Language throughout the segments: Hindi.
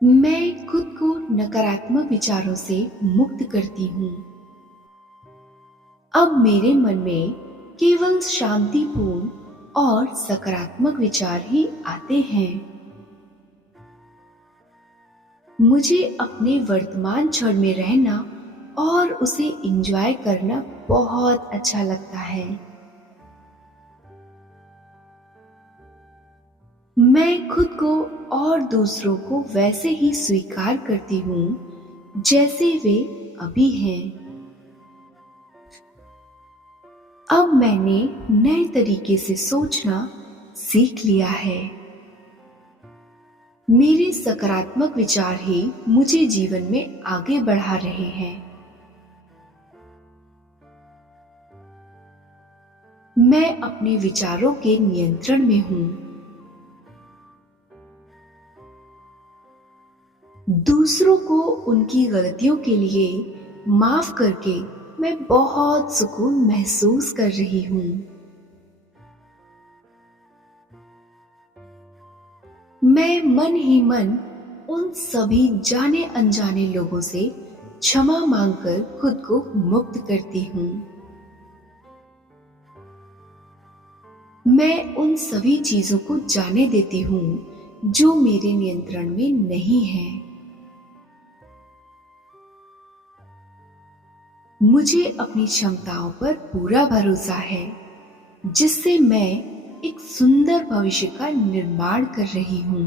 मैं खुद को नकारात्मक विचारों से मुक्त करती हूँ। अब मेरे मन में केवल शांतिपूर्ण और सकारात्मक विचार ही आते हैं। मुझे अपने वर्तमान क्षण में रहना और उसे एंजॉय करना बहुत अच्छा लगता है। मैं खुद को और दूसरों को वैसे ही स्वीकार करती हूँ जैसे वे अभी हैं। अब मैंने नए तरीके से सोचना सीख लिया है। मेरे सकारात्मक विचार ही मुझे जीवन में आगे बढ़ा रहे हैं। मैं अपने विचारों के नियंत्रण में हूँ। दूसरों को उनकी गलतियों के लिए माफ करके मैं बहुत सुकून महसूस कर रही हूँ। मैं मन ही मन उन सभी जाने अनजाने लोगों से क्षमा मांगकर खुद को मुक्त करती हूँ। मैं उन सभी चीजों को जाने देती हूँ जो मेरे नियंत्रण में नहीं है। मुझे अपनी क्षमताओं पर पूरा भरोसा है, जिससे मैं एक सुंदर भविष्य का निर्माण कर रही हूँ।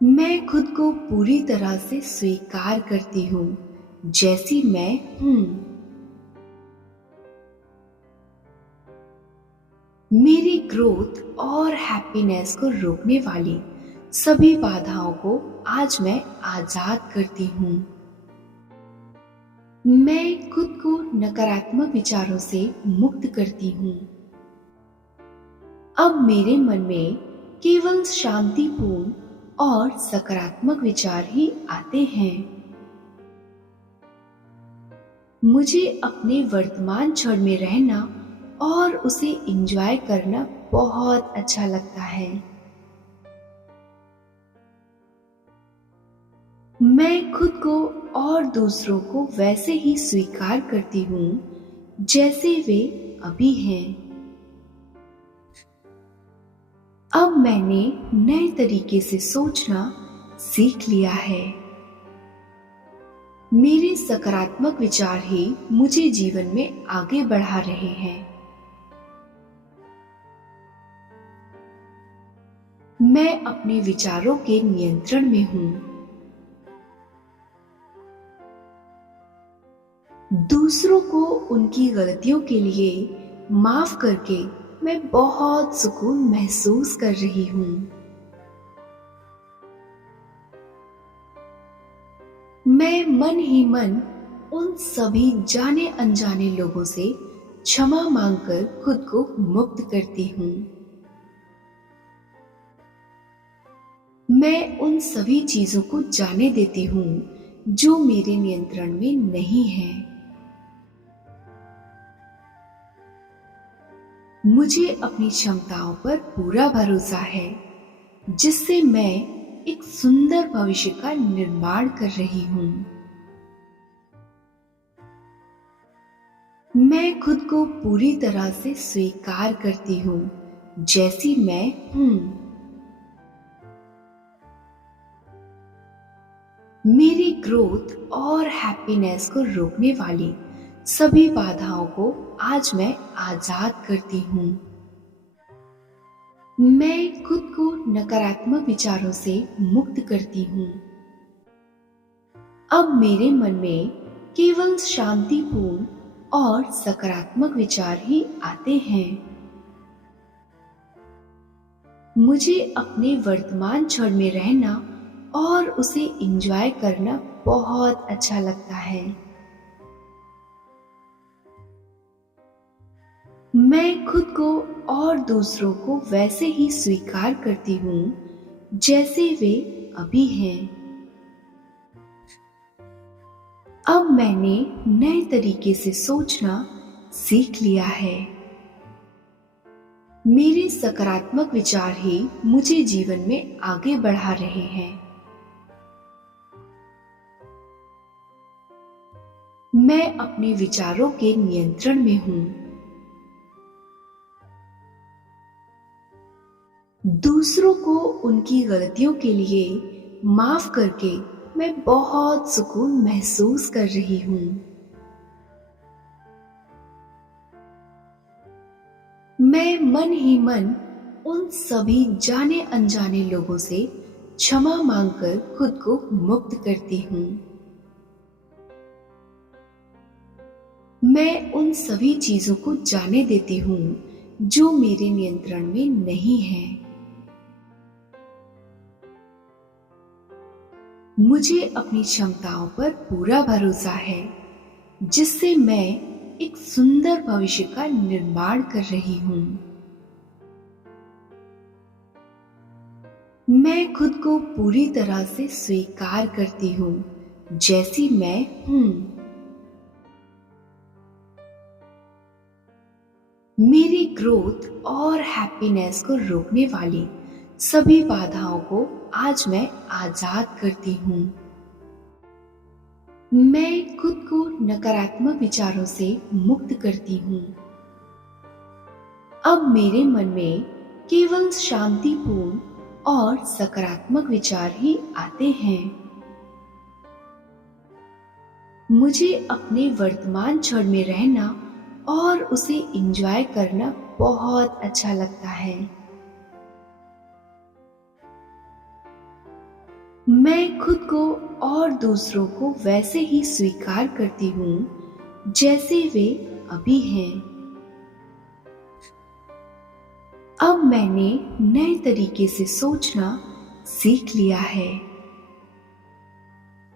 मैं खुद को पूरी तरह से स्वीकार करती हूँ जैसी मैं हूँ। मेरी ग्रोथ और हैप्पीनेस को रोकने वाली सभी बाधाओं को आज मैं आजाद करती हूँ। मैं खुद को नकारात्मक विचारों से मुक्त करती हूँ। अब मेरे मन में केवल शांतिपूर्ण और सकारात्मक विचार ही आते हैं। मुझे अपने वर्तमान क्षण में रहना और उसे एंजॉय करना बहुत अच्छा लगता है। मैं खुद को और दूसरों को वैसे ही स्वीकार करती हूँ जैसे वे अभी हैं। अब मैंने नए तरीके से सोचना सीख लिया है। मेरे सकारात्मक विचार ही मुझे जीवन में आगे बढ़ा रहे हैं। मैं अपने विचारों के नियंत्रण में हूँ। दूसरों को उनकी गलतियों के लिए माफ करके मैं बहुत सुकून महसूस कर रही हूँ। मैं मन ही मन उन सभी जाने अनजाने लोगों से क्षमा मांगकर खुद को मुक्त करती हूँ। मैं उन सभी चीजों को जाने देती हूँ जो मेरे नियंत्रण में नहीं है। मुझे अपनी क्षमताओं पर पूरा भरोसा है, जिससे मैं एक सुंदर भविष्य का निर्माण कर रही हूँ। मैं खुद को पूरी तरह से स्वीकार करती हूँ जैसी मैं हूँ। मेरी ग्रोथ और हैप्पीनेस को रोकने वाली सभी बाधाओं को आज मैं आजाद करती हूँ। मैं खुद को नकारात्मक विचारों से मुक्त करती हूँ। अब मेरे मन में केवल शांतिपूर्ण और सकारात्मक विचार ही आते हैं। मुझे अपने वर्तमान क्षण में रहना और उसे एंजॉय करना बहुत अच्छा लगता है। मैं खुद को और दूसरों को वैसे ही स्वीकार करती हूँ जैसे वे अभी हैं। अब मैंने नए तरीके से सोचना सीख लिया है। मेरे सकारात्मक विचार ही मुझे जीवन में आगे बढ़ा रहे हैं। मैं अपने विचारों के नियंत्रण में हूं। दूसरों को उनकी गलतियों के लिए माफ करके मैं बहुत सुकून महसूस कर रही हूं। मैं मन ही मन उन सभी जाने अनजाने लोगों से क्षमा मांगकर खुद को मुक्त करती हूँ। मैं उन सभी चीजों को जाने देती हूँ जो मेरे नियंत्रण में नहीं है। मुझे अपनी क्षमताओं पर पूरा भरोसा है, जिससे मैं एक सुंदर भविष्य का निर्माण कर रही हूँ। मैं खुद को पूरी तरह से स्वीकार करती हूँ जैसी मैं हूँ। मेरी ग्रोथ और हैप्पीनेस को रोकने वाली सभी बाधाओं को आज मैं आजाद करती हूँ। मैं खुद को नकारात्मक विचारों से मुक्त करती हूँ। अब मेरे मन में केवल शांतिपूर्ण और सकारात्मक विचार ही आते हैं। मुझे अपने वर्तमान क्षण में रहना और उसे एंजॉय करना बहुत अच्छा लगता है। मैं खुद को और दूसरों को वैसे ही स्वीकार करती हूँ जैसे वे अभी हैं। अब मैंने नए तरीके से सोचना सीख लिया है।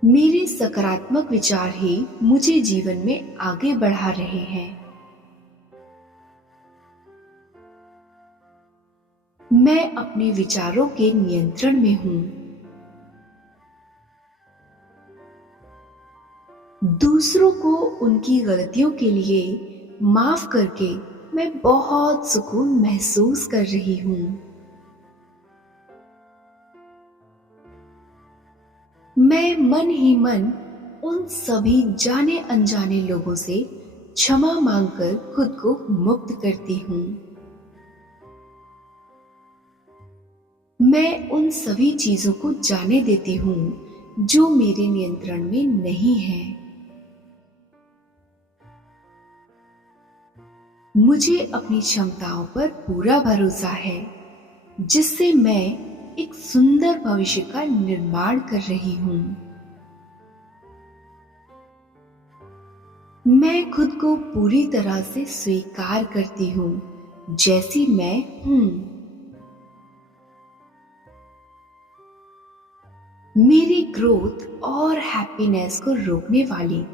मेरे सकारात्मक विचार ही मुझे जीवन में आगे बढ़ा रहे हैं। मैं अपने विचारों के नियंत्रण में हूँ। दूसरों को उनकी गलतियों के लिए माफ करके मैं बहुत सुकून महसूस कर रही हूँ। मैं मन ही मन उन सभी जाने अनजाने लोगों से क्षमा मांगकर खुद को मुक्त करती हूँ। मैं उन सभी चीजों को जाने देती हूँ जो मेरे नियंत्रण में नहीं है। मुझे अपनी क्षमताओं पर पूरा भरोसा है, जिससे मैं एक सुंदर भविष्य का निर्माण कर रही हूँ। मैं खुद को पूरी तरह से स्वीकार करती हूँ जैसी मैं हूँ। मेरी ग्रोथ और हैप्पीनेस को रोकने वाली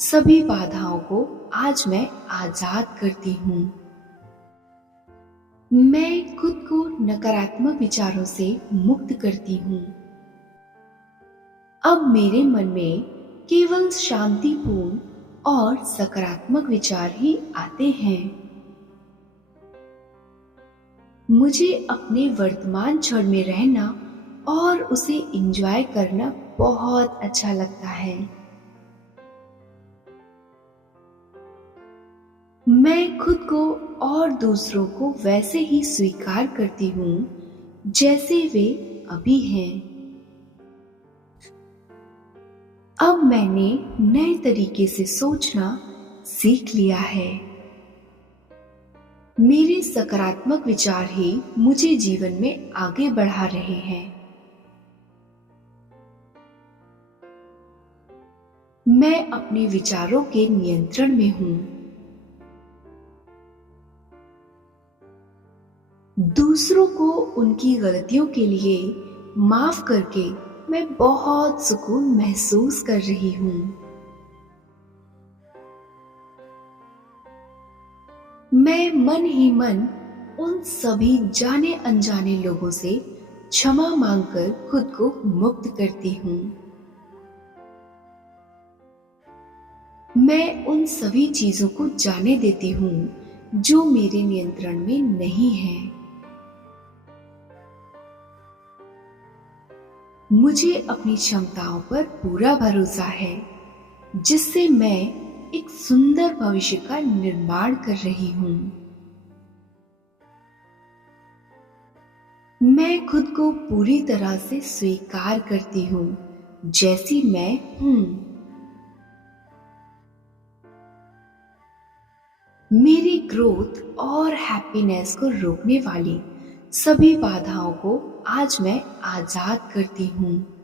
सभी बाधाओं को आज मैं आजाद करती हूँ। मैं खुद को नकारात्मक विचारों से मुक्त करती हूँ। अब मेरे मन में केवल शांतिपूर्ण और सकारात्मक विचार ही आते हैं। मुझे अपने वर्तमान क्षण में रहना और उसे एंजॉय करना बहुत अच्छा लगता है। मैं खुद को और दूसरों को वैसे ही स्वीकार करती हूँ जैसे वे अभी हैं। अब मैंने नए तरीके से सोचना सीख लिया है। मेरे सकारात्मक विचार ही मुझे जीवन में आगे बढ़ा रहे हैं। मैं अपने विचारों के नियंत्रण में हूँ। दूसरों को उनकी गलतियों के लिए माफ करके मैं बहुत सुकून महसूस कर रही हूँ। मैं मन ही मन उन सभी जाने अनजाने लोगों से क्षमा मांगकर खुद को मुक्त करती हूँ। मैं उन सभी चीजों को जाने देती हूँ जो मेरे नियंत्रण में नहीं है। मुझे अपनी क्षमताओं पर पूरा भरोसा है, जिससे मैं एक सुंदर भविष्य का निर्माण कर रही हूँ। मैं खुद को पूरी तरह से स्वीकार करती हूँ, जैसी मैं हूँ। मेरी ग्रोथ और हैप्पीनेस को रोकने वाली सभी बाधाओं को आज मैं आजाद करती हूँ।